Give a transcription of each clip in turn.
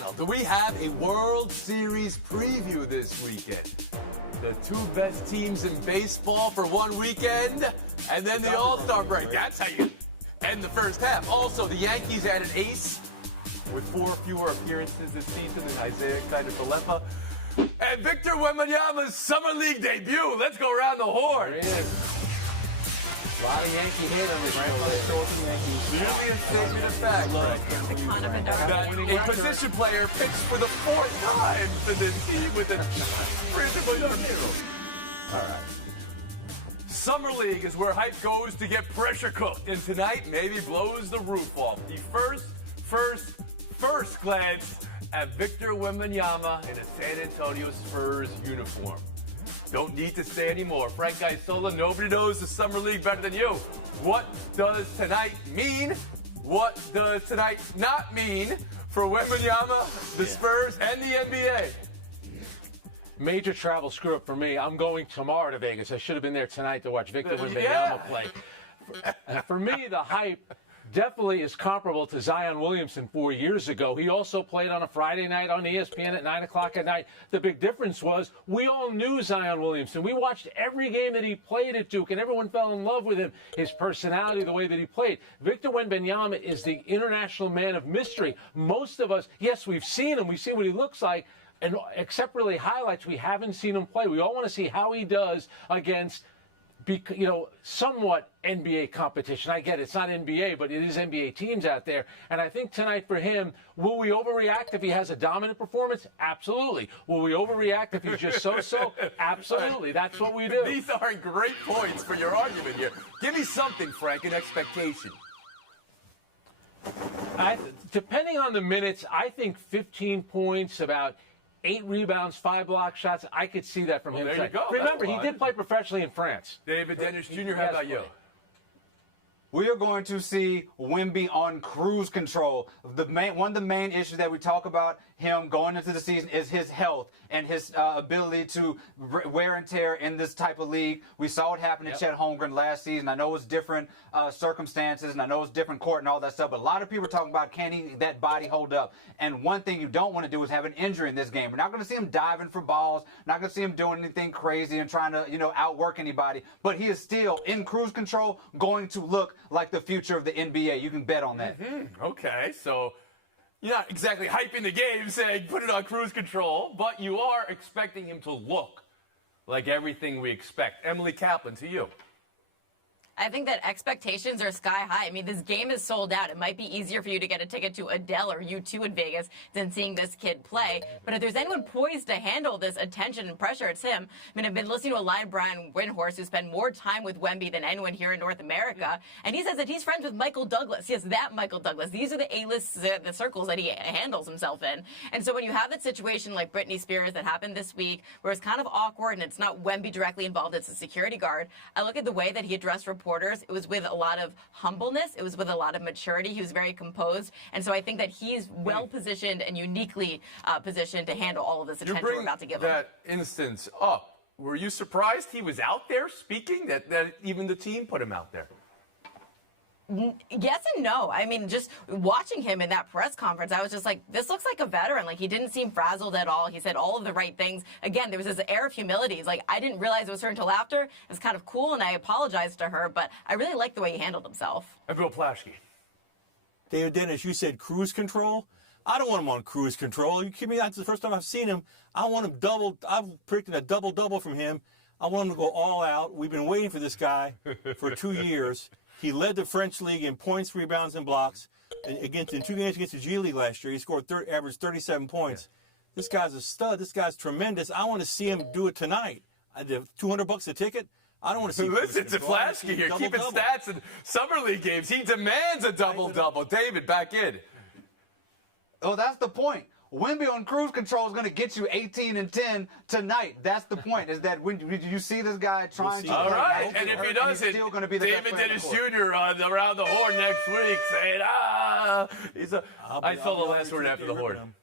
panel. Do we have a World Series preview this weekend? The two best teams in baseball for one weekend, and then the All-Star break. That's how you end the first half. Also, the Yankees added ace with 4 fewer appearances this season than Isaiah Kiner-Falefa. And Victor Wembanyama's Summer League debut. Let's go around the horn. A lot of Yankee hate on this show. Really a statement of fact. That a position player pitched for the 4th time for this team with a $300 million. All right. Summer League is where hype goes to get pressure cooked, and tonight maybe blows the roof off. The first glance at Victor Wembanyama in a San Antonio Spurs uniform. Don't need to say anymore. Frank Isola, nobody knows the Summer League better than you. What does tonight mean? What does tonight not mean for Wembanyama, the Spurs, and the NBA? Major travel screw up for me. I'm going tomorrow to Vegas. I should have been there tonight to watch Victor Wembanyama play. For me, the hype definitely is comparable to Zion Williamson 4 years ago. He also played on a Friday night on ESPN at 9 o'clock at night. The big difference was we all knew Zion Williamson. We watched every game that he played at Duke, and everyone fell in love with him, his personality, the way that he played. Victor Wembanyama is the international man of mystery. Most of us, yes, we've seen him. We've seen what he looks like. And except really highlights, we haven't seen him play. We all want to see how he does against somewhat NBA competition. I get it, it's not NBA, but it is NBA teams out there. And I think tonight for him, will we overreact if he has a dominant performance? Absolutely. Will we overreact if he's just so-so? Absolutely. That's what we do. These aren't great points for your argument here. Give me something, Frank, an expectation. Depending on the minutes, I think 15 points, about 8 rebounds, 5 block shots. I could see that from him. There you go. Remember, he did play professionally in France. David Dennis Jr., how about you? We are going to see Wemby on cruise control. One of the main issues that we talk about him going into the season is his health and his ability to wear and tear in this type of league. We saw it happen to Chet Holmgren last season. I know it's different circumstances, and I know it's different court and all that stuff, but a lot of people are talking about can that body hold up. And one thing you don't want to do is have an injury in this game. We're not going to see him diving for balls, not going to see him doing anything crazy and trying to, outwork anybody, but he is still in cruise control, going to look like the future of the NBA. You can bet on that. Okay, so you're not exactly hyping the game saying put it on cruise control, but you are expecting him to look like everything we expect. Emily Kaplan, to you. I think that expectations are sky high. I mean, this game is sold out. It might be easier for you to get a ticket to Adele or U2 in Vegas than seeing this kid play. But if there's anyone poised to handle this attention and pressure, it's him. I mean, I've been listening to a line, Brian Windhorst, who spent more time with Wemby than anyone here in North America. And he says that he's friends with Michael Douglas. Yes, that Michael Douglas. These are the A-list the circles that he handles himself in. And so when you have that situation like Britney Spears that happened this week, where it's kind of awkward and it's not Wemby directly involved, it's a security guard, I look at the way that he addressed reporters. It was with a lot of humbleness. It was with a lot of maturity. He was very composed. And so I think that he's well-positioned and uniquely positioned to handle all of this attention we're about to give him. That instance up. Were you surprised he was out there speaking, that even the team put him out there? Yes and no. I mean, just watching him in that press conference, I was just like, this looks like a veteran. Like, he didn't seem frazzled at all. He said all of the right things. Again, there was this air of humility. It's like, I didn't realize it was her until after. It was kind of cool, and I apologized to her, but I really liked the way he handled himself. And Bill Plaschke. David Dennis, you said cruise control. I don't want him on cruise control. You kidding me? That's the first time I've seen him. I want him double. I've predicted a double-double from him. I want him to go all out. We've been waiting for this guy for 2 years. He led the French league in points, rebounds, and blocks. And in 2 games against the G League last year, he scored averaged 37 points. This guy's a stud. This guy's tremendous. I want to see him do it tonight. I did $200 a ticket. I don't want to see. Listen to Plaschke here, keeping stats in summer league games. He demands a double-double. David, back in. Oh, that's the point. Wemby on cruise control is going to get you 18 and 10 tonight. That's the point. Is that when you see this guy trying to? All right, and if he doesn't, still going to be the David Dennis Jr. on around the horn next week saying, I saw the last word after the horn.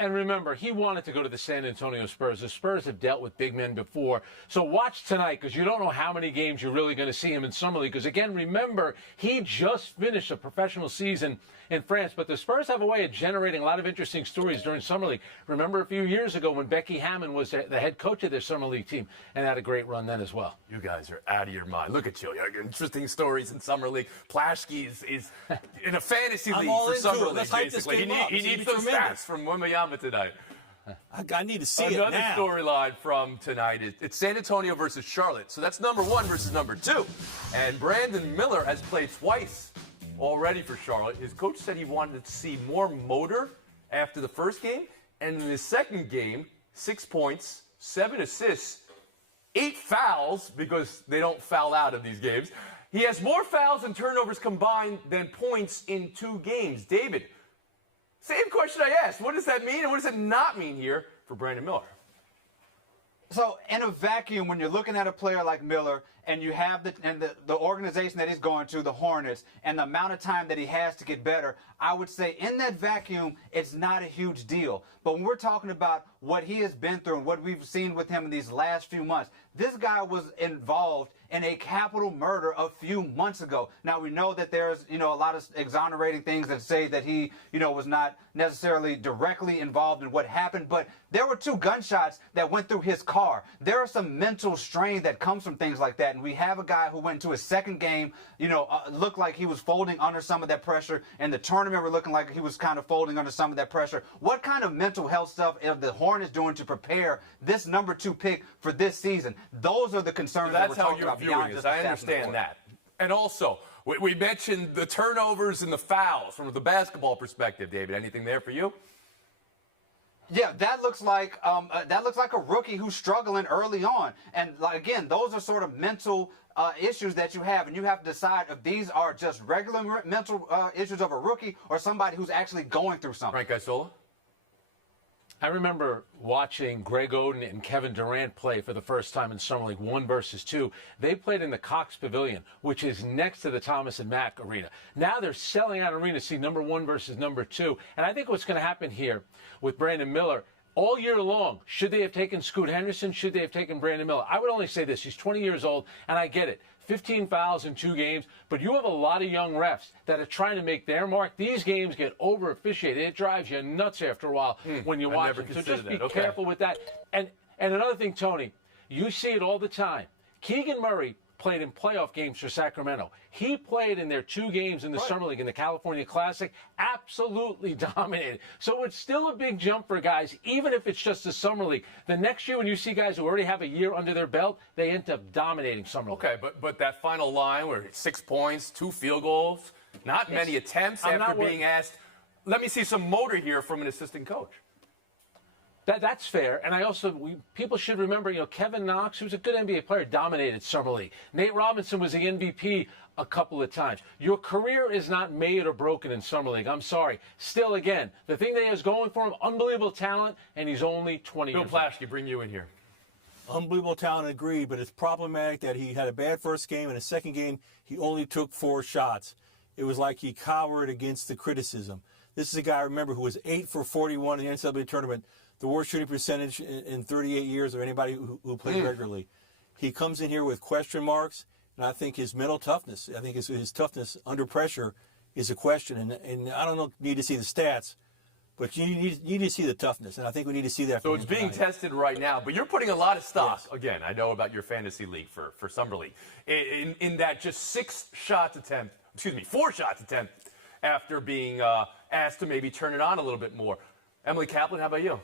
And remember, he wanted to go to the San Antonio Spurs. The Spurs have dealt with big men before. So watch tonight, because you don't know how many games you're really going to see him in Summer League. Because, again, remember, he just finished a professional season in France. But the Spurs have a way of generating a lot of interesting stories during Summer League. Remember a few years ago when Becky Hammon was the head coach of their Summer League team and had a great run then as well. You guys are out of your mind. Look at you. You have interesting stories in Summer League. Plaschke is in a fantasy league for Summer League, Let's hype this basically. game up. He needs those stats from Wembanyama tonight. I need to see it Another now. storyline from tonight is it's San Antonio versus Charlotte. So that's number 1 versus number 2. And Brandon Miller has played twice already for Charlotte. His coach said he wanted to see more motor after the first game. And in his second game, 6 points, 7 assists, 8 fouls, because they don't foul out of these games. He has more fouls and turnovers combined than points in 2 games. David, same question I asked. What does that mean, and what does it not mean here for Brandon Miller? So in a vacuum, when you're looking at a player like Miller and you have the organization that he's going to, the Hornets, and the amount of time that he has to get better, I would say in that vacuum, it's not a huge deal. But when we're talking about what he has been through and what we've seen with him in these last few months, this guy was involved in a capital murder a few months ago. Now, we know that there's, a lot of exonerating things that say that he, was not necessarily directly involved in what happened, but there were 2 gunshots that went through his car. There are some mental strain that comes from things like that, and we have a guy who went into his second game, looked like he was folding under some of that pressure, and the tournament were looking like he was kind of folding under some of that pressure. What kind of mental health stuff are the Hornets doing to prepare this number 2 pick for this season? Those are the concerns that we're talking about. Viewing this. I understand that. And also, we mentioned the turnovers and the fouls from the basketball perspective, David. Anything there for you? Yeah, that looks like a rookie who's struggling early on. And again, those are sort of mental issues that you have, and you have to decide if these are just regular mental issues of a rookie or somebody who's actually going through something. Frank Isola? I remember watching Greg Oden and Kevin Durant play for the first time in Summer League 1 versus 2. They played in the Cox Pavilion, which is next to the Thomas and Mack Arena. Now they're selling out arena to see number 1 versus number 2. And I think what's going to happen here with Brandon Miller, all year long, should they have taken Scoot Henderson? Should they have taken Brandon Miller? I would only say this. He's 20 years old, and I get it. 15 fouls in 2 games, but you have a lot of young refs that are trying to make their mark. These games get over-officiated. It drives you nuts after a while when you watch them. So just be careful with that. And another thing, Tony, you see it all the time. Keegan Murray played in playoff games for Sacramento. He played in their 2 games in the Summer League in the California Classic, absolutely dominated. So it's still a big jump for guys, even if it's just the Summer League. The next year when you see guys who already have a year under their belt, they end up dominating Summer League. Okay, but that final line where 6 points, 2 field goals, not many attempts after being asked, let me see some motor here from an assistant coach. That's fair. And people should remember, Kevin Knox, who's a good NBA player, dominated Summer League. Nate Robinson was the MVP a couple of times. Your career is not made or broken in Summer League. I'm sorry. Still, again, the thing that he has going for him, unbelievable talent, and he's only 20 years old. Bill Plaschke, bring you in here. Unbelievable talent, agreed, but it's problematic that he had a bad first game, and the second game he only took 4 shots. It was like he cowered against the criticism. This is a guy, remember, who was 8 for 41 in the NCAA tournament, the worst shooting percentage in 38 years of anybody who played regularly. He comes in here with question marks, and I think his mental toughness, his toughness under pressure is a question. And I don't need to see the stats, but you need to see the toughness, and I think we need to see that. So it's being tested right now, but you're putting a lot of stock. Yes. Again, I know about your fantasy league for Summer League. In that just 4 shots attempt after being asked to maybe turn it on a little bit more. Emily Kaplan, how about you?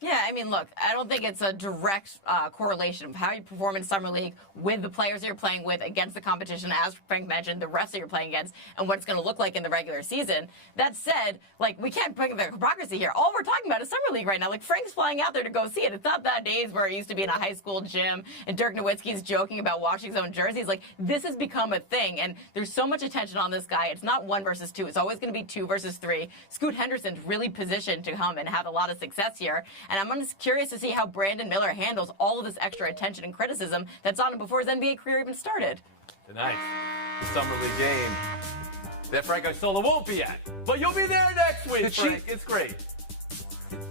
Yeah, I mean, look, I don't think it's a direct correlation of how you perform in Summer League with the players you're playing with against the competition, as Frank mentioned, the refs that you're playing against, and what it's going to look like in the regular season. That said, we can't bring the hypocrisy here. All we're talking about is Summer League right now. Frank's flying out there to go see it. It's not that days where it used to be in a high school gym and Dirk Nowitzki's joking about washing his own jerseys. This has become a thing, and there's so much attention on this guy. It's not 1 versus 2. It's always going to be 2 versus 3. Scoot Henderson's really positioned to come and have a lot of success here. And I'm just curious to see how Brandon Miller handles all of this extra attention and criticism that's on him before his NBA career even started. Tonight, the Summer League game that Frank Isola won't be at. But you'll be there next week, Frank. It's great.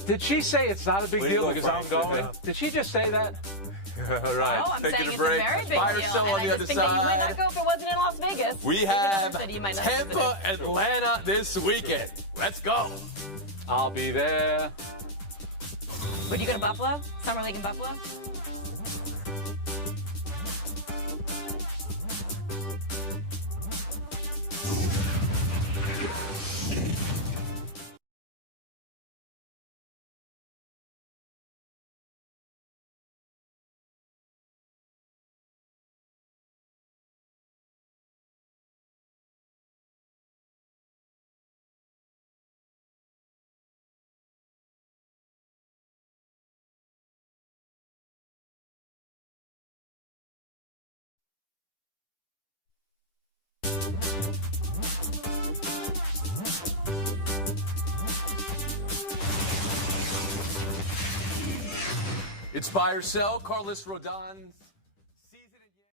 Did she say it's not a big Way to deal go, because I'm Frank. going? Did she just say that? All right, Oh, I'm taking saying a it's break. a very big Buy or deal. sell And on I the just other think that you might not side. go if it wasn't in Las Vegas. We Even have though you said you might not visit Tampa, it. Atlanta this weekend. Let's go. I'll be there. Would you go to Buffalo? Summer League in Buffalo? It's buy or sell. Carlos Rodon.